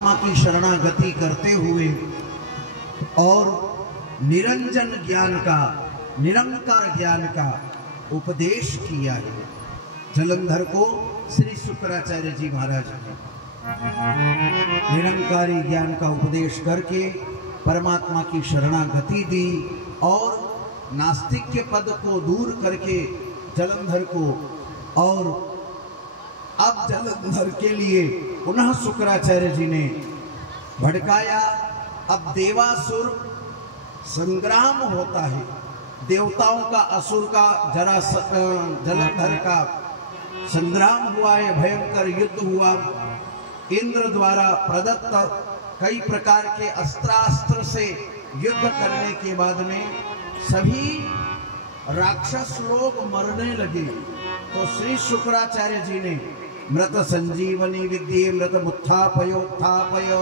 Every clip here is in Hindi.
की शरणागति करते हुए और निरंजन ज्ञान का, निरंकार ज्ञान का उपदेश किया है जलंधर को श्री शुक्राचार्य जी महाराज ने। निरंकारी ज्ञान का उपदेश करके परमात्मा की शरणागति दी और नास्तिक के पद को दूर करके जलंधर को, और अब जलंधर के लिए पुनः शुक्राचार्य जी ने भड़काया। अब देवासुर संग्राम होता है, देवताओं का असुर का जलंधर का संग्राम हुआ है, भयंकर युद्ध हुआ। इंद्र द्वारा प्रदत्त कई प्रकार के अस्त्रास्त्र से युद्ध करने के बाद में सभी राक्षस लोग मरने लगे, तो श्री शुक्राचार्य जी ने मृत संजीवनी विद्ये मृत मुत्थापयोत्थापय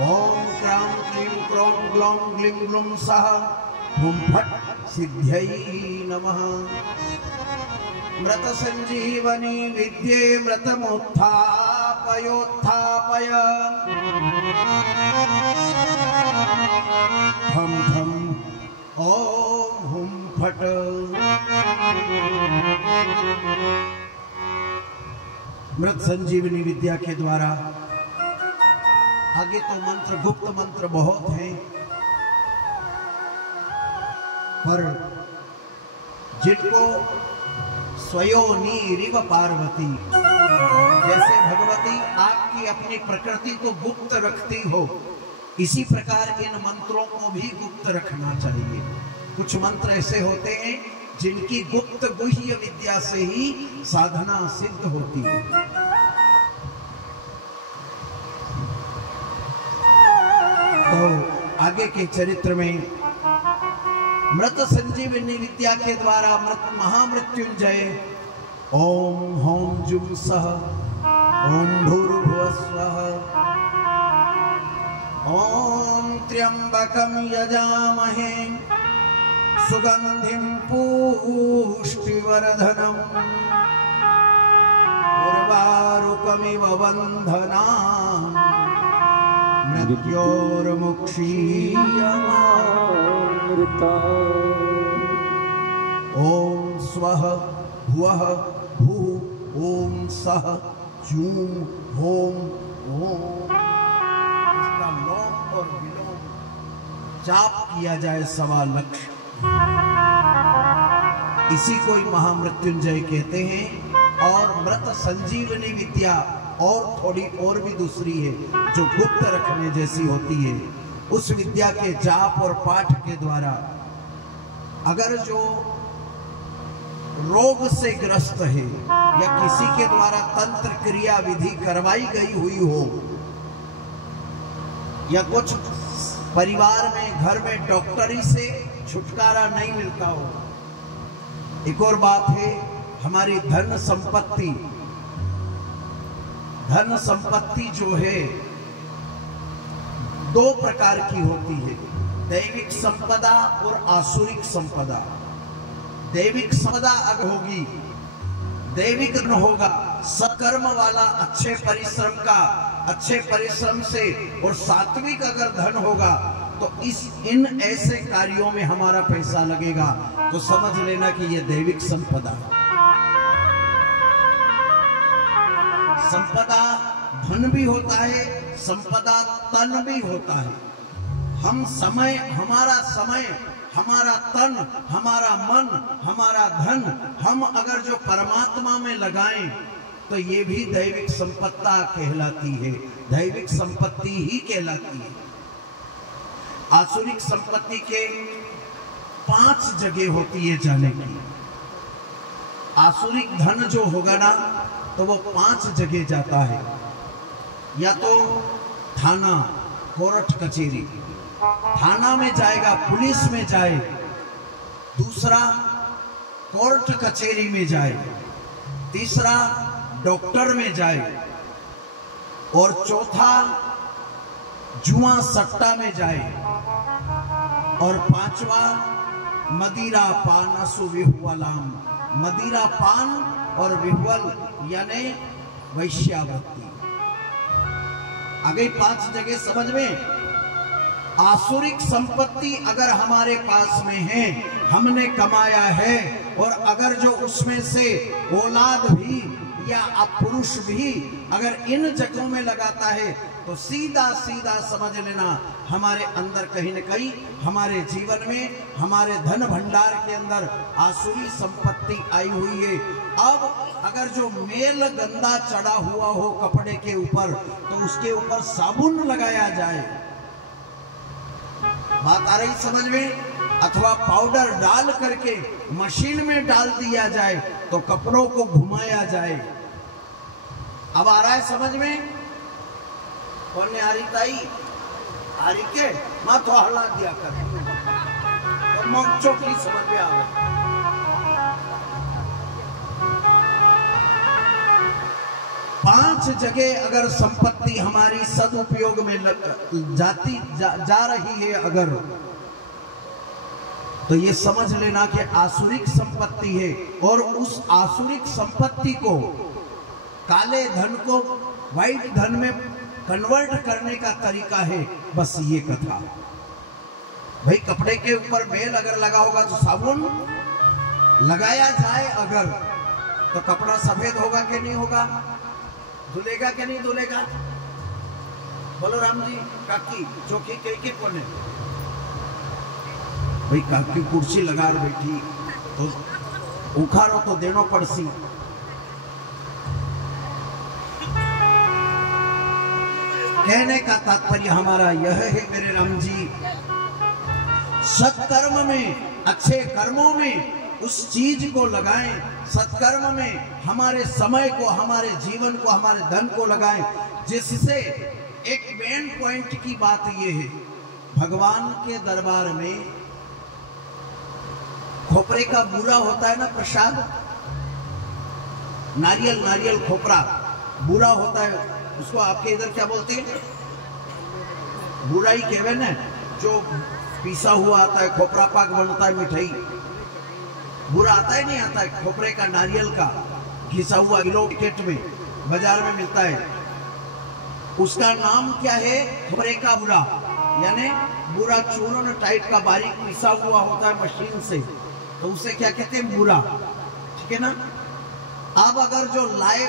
ओम क्रां क्लीं क्रों ग्लौं ग्लीं ग्लुं सः हुं फट् सिद्ध्यै नमः। मृत संजीवनी विद्ये मृत मुत्थापयोत्थापय हम हम ओम हुं फट्। मृत संजीवनी विद्या के द्वारा आगे तो मंत्र, गुप्त मंत्र बहुत हैं, पर जिनको स्वयोनिरिव पार्वती, जैसे भगवती आपकी अपनी प्रकृति को गुप्त रखती हो, इसी प्रकार इन मंत्रों को भी गुप्त रखना चाहिए। कुछ मंत्र ऐसे होते हैं जिनकी गुप्त गुह्य विद्या से ही साधना सिद्ध होती है। तो आगे के चरित्र में मृत संजीवनी विद्या के द्वारा मृत महामृत्युंजय ओम होम जुम सह ओम भूर्भुवः स्वः ओम त्र्यंबकं यजामहे सुगंधिं पुष्टिवर्धनम् उर्वारुकमिव बन्धनान् मृत्योर्मुक्षीयमामृता। ओम स्वः भुवः भुः ओम सः जूं होम ओम। इसका लोम और विलोम जाप किया जाए 1.25 लाख। इसी को ही महामृत्युंजय कहते हैं। और मृत संजीवनी विद्या और थोड़ी और भी दूसरी है जो गुप्त रखने जैसी होती है। उस विद्या के जाप और पाठ के द्वारा अगर जो रोग से ग्रस्त है या किसी के द्वारा तंत्र क्रिया विधि करवाई गई हुई हो, या कुछ परिवार में घर में डॉक्टरी से छुटकारा नहीं मिलता हो। एक और बात है, हमारी धन संपत्ति जो है 2 प्रकार की होती है, दैविक संपदा और आसुरिक संपदा। दैविक संपदा अगर होगी, दैविक धन होगा, सत्कर्म वाला, अच्छे परिश्रम से और सात्विक अगर धन होगा तो इन ऐसे कार्यों में हमारा पैसा लगेगा, तो समझ लेना कि यह दैविक संपदा है। संपदा धन भी होता है, संपदा तन भी होता है। हमारा समय, हमारा तन, हमारा मन, हमारा धन हम अगर जो परमात्मा में लगाएं तो ये भी दैविक संपत्ता कहलाती है, दैविक संपत्ति ही कहलाती है। आसुरिक संपत्ति के 5 जगह होती है जाने की। आसुरिक धन जो होगा ना तो वो 5 जगह जाता है। या तो थाना, कोर्ट कचेरी, थाना में जाएगा, पुलिस में जाए। दूसरा कोर्ट कचेरी में जाए। तीसरा डॉक्टर में जाए। और चौथा जुआ सट्टा में जाए। और 5वां मदिरा पानसु विह्वलाम, मदिरा पान और विह्वल यानी वैश्यावृत्ति। आ गई 5 जगह समझ में। आसुरिक संपत्ति अगर हमारे पास में है, हमने कमाया है, और अगर जो उसमें से औलाद भी या पुरुष भी अगर इन जगहों में लगाता है, तो सीधा सीधा समझ लेना हमारे अंदर कहीं न कहीं हमारे जीवन में, हमारे धन भंडार के अंदर आसुरी संपत्ति आई हुई है। अब अगर जो मेल गंदा चढ़ा हुआ हो कपड़े के ऊपर, तो उसके ऊपर साबुन लगाया जाए, बात आ रही समझ में, अथवा पाउडर डाल करके मशीन में डाल दिया जाए, तो कपड़ों को घुमाया जाए। अब आ रहा है समझ में? कौन ने आ रही ताई? आ रही के माँ तो हला दिया कर, तो मोचो की समझ में आ गई। 5 जगह अगर संपत्ति हमारी सदुपयोग में जा रही है अगर, तो ये समझ लेना कि आसुरिक संपत्ति है। और उस आसुरिक संपत्ति को, काले धन को व्हाइट धन में कन्वर्ट करने का तरीका है बस ये कथा। भाई कपड़े के ऊपर मेल अगर लगा होगा तो साबुन लगाया जाए अगर, तो कपड़ा सफेद होगा कि नहीं होगा? धुलेगा कि नहीं धुलेगा? बोलो राम जी। काकी चौकी के कोने भाई काकी कुर्सी लगा बैठी, तो उखाड़ो तो देनो पड़सी। कहने का तात्पर्य हमारा यह है मेरे राम जी, सत्कर्म में, अच्छे कर्मों में उस चीज को लगाएं, सत्कर्म में हमारे समय को, हमारे जीवन को, हमारे धन को लगाएं, जिससे एक मेन पॉइंट की बात यह है, भगवान के दरबार में खोपरे का बूरा होता है ना, प्रसाद, नारियल खोपरा बूरा होता है, उसको आपके इधर क्या बोलते हैं? बूरा ही कहवे ना, जो पीसा हुआ आता है, खोपरा पाक बनता है, मिठाई बुरा आता है नहीं आता है, खोपरे का, नारियल का घिसा हुआ किलो पैकेट में बाजार में मिलता है, उसका नाम क्या है? खोपरे का बुरा, यानी बुरा चूर्ण टाइप का बारीक पीसा हुआ होता है मशीन से, तो उसे क्या कहते हैं? बुरा। ठीक है ना? अब अगर जो लाए,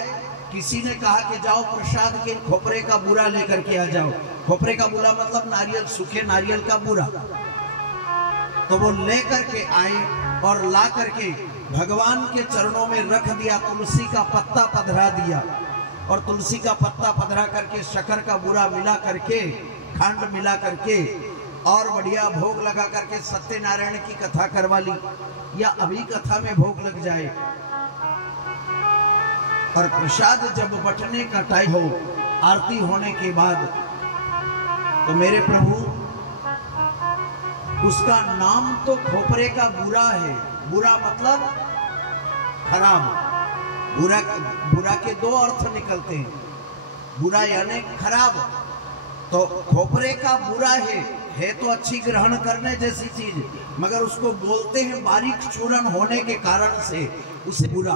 किसी ने कहा कि जाओ प्रसाद के खोपरे का बुरा लेकर के आ जाओ, खोपरे का बुरा मतलब नारियल, सूखे नारियल का बुरा, तो वो लेकर के आए और ला करके भगवान के चरणों में रख दिया, तुलसी का पत्ता पधरा दिया, और तुलसी का पत्ता पधरा करके शक्कर का बुरा मिला करके, खंड मिला करके, और बढ़िया भोग लगा करके सत्यनारायण की कथा करवा ली, या अभी कथा में भोग लग जाए, और प्रसाद जब बटने का टाइम हो, आरती होने के बाद, तो मेरे प्रभु उसका नाम तो खोपरे का बुरा है। बुरा मतलब खराब। बुरा के 2 अर्थ निकलते हैं, बुरा यानी खराब। तो खोपरे का बुरा है तो अच्छी ग्रहण करने जैसी चीज, मगर उसको बोलते हैं बारीक चूर्ण होने के कारण से उसे बुरा।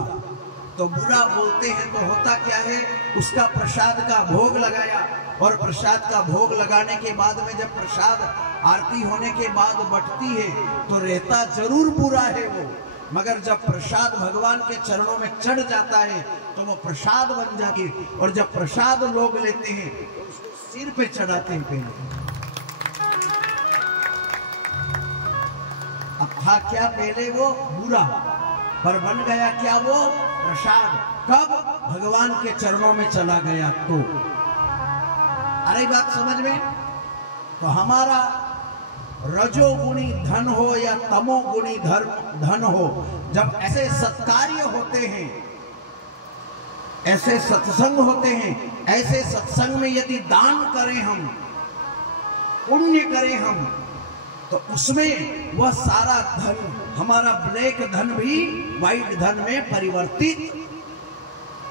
तो बुरा बोलते हैं तो होता क्या है? उसका प्रसाद का भोग लगाया, और प्रसाद का भोग लगाने के बाद में जब प्रसाद आरती होने के बाद बटती है, तो रहता जरूर बुरा है वो, मगर जब प्रसाद भगवान के चरणों में चढ़ जाता है तो वो प्रसाद बन जाती है। और जब प्रसाद लोग लेते हैं तो उसको सिर पे चढ़ाते हैं पहले। अब था क्या पहले वो बुरा, पर बन गया क्या वो प्रसाद। कब? भगवान के चरणों में चला गया तो। अरे बात समझ में? तो हमारा रजोगुणी धन हो या तमोगुणी धन हो, जब ऐसे सत्कार्य होते हैं, ऐसे सत्संग होते हैं, ऐसे सत्संग में यदि दान करें हम, पुण्य करें हम, तो उसमें वह सारा धन, हमारा ब्लैक धन भी व्हाइट धन में परिवर्तित,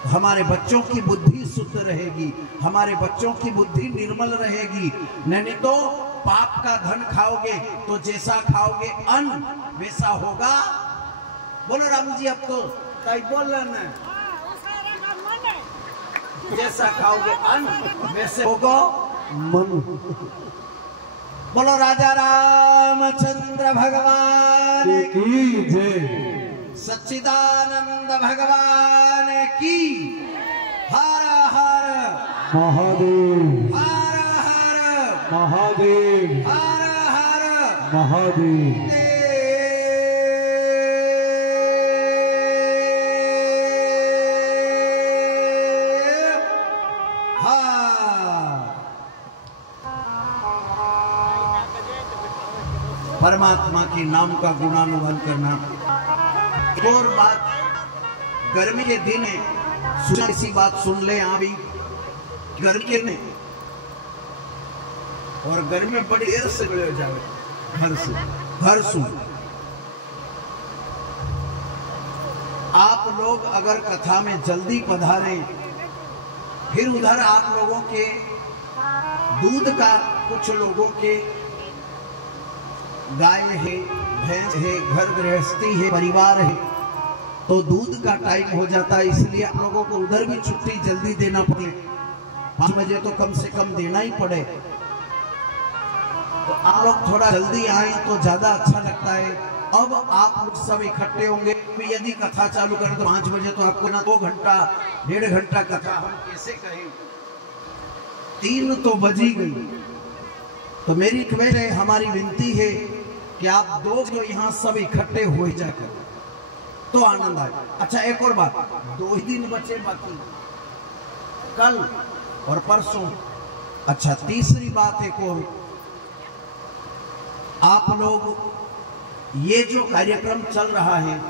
हमारे बच्चों की बुद्धि शुद्ध रहेगी, हमारे बच्चों की बुद्धि निर्मल रहेगी। नहीं तो पाप का धन खाओगे तो जैसा खाओगे अन्न वैसा होगा। बोलो राम जी, अब तो कई बोल रहे हैं जैसा खाओगे अन्न वैसे होगा मन। बोलो राजा रामचंद्र भगवान की जय, सच्चिदानंद भगवान की। हर हर महादेव, हर हर महादेव, हर हर महादेव। परमात्मा के नाम का गुणानुवाद करना। एक और बात, गर्मी के दिन है, ऐसी बात सुन ले यहाँ भी, गर्मी के ने और गर्मी में बड़ी देर से गए हो जाए घर सुन। आप लोग अगर कथा में जल्दी पधारे, फिर उधर आप लोगों के दूध का, कुछ लोगों के गाय है, भैंस है, घर गृहस्थी है, परिवार है, तो दूध का टाइम हो जाता है, इसलिए आप लोगों को उधर भी छुट्टी जल्दी देना पड़े। 5 बजे तो कम से कम देना ही पड़े। तो आप लोग थोड़ा जल्दी आए तो ज्यादा अच्छा लगता है। अब आप लोग सब इकट्ठे होंगे, यदि कथा चालू करें तो 5 बजे तो आपको ना 2 घंटा 1.5 घंटा कथा हम कैसे कहें, 3 तो बज ही गई। तो मेरी रिक्वेस्ट है, हमारी विनती है कि आप 2 जो यहाँ सब इकट्ठे हो जाकर तो आनंद आए। अच्छा एक और बात, 2 ही दिन बचे बाकी, कल और परसों। अच्छा तीसरी बात एक और, आप लोग ये जो कार्यक्रम चल रहा है,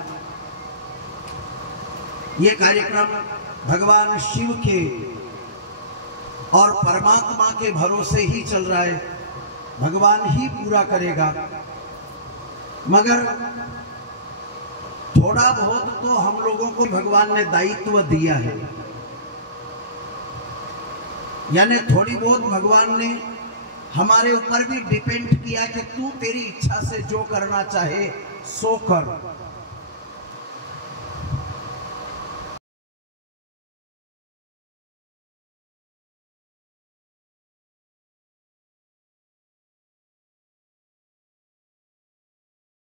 ये कार्यक्रम भगवान शिव के और परमात्मा के भरोसे ही चल रहा है, भगवान ही पूरा करेगा। मगर थोड़ा बहुत तो हम लोगों को भगवान ने दायित्व दिया है, यानी थोड़ी बहुत भगवान ने हमारे ऊपर भी डिपेंड किया कि तू तेरी इच्छा से जो करना चाहे सो कर।